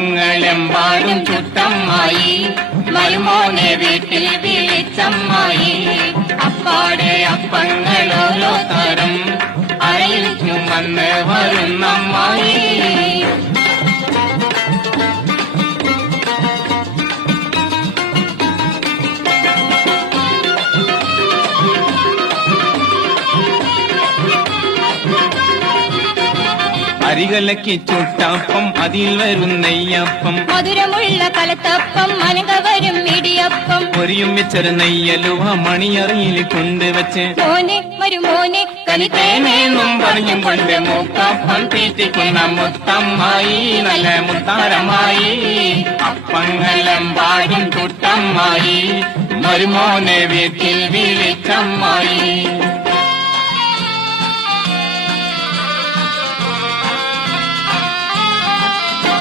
അപ്പങ്ങളെമ്പാടും ചുട്ടമ്മായി, മരുമോനെ വീട്ടിൽ വിളിച്ചമ്മായി. അപ്പാടെ അപ്പങ്ങളോരോ തരം അരയിൽ ചുമന്ന് വരുന്നമ്മായി. അരികലക്കി ചുട്ടപ്പം അതിൽ വരും നെയ്യപ്പം, മധുരമുള്ള കലത്തപ്പം മനകവരും ഇടിയപ്പം, പൊരിയും വെച്ചൊരു നെയ്യലുവ മണിയറിയിൽ കൊണ്ടുവച്ച് മോനെ മരുമോനെ കനിത്തേനേന്നും പറഞ്ഞും കൊണ്ട് മൂക്കപ്പം തീറ്റിക്കുന്ന മുത്തമ്മായി, നല്ല മുത്താരമായി. അപ്പങ്ങളെമ്പാടും ചുട്ടമ്മായി, മരുമോനെ വീട്ടിൽ വിളിച്ചമ്മായി.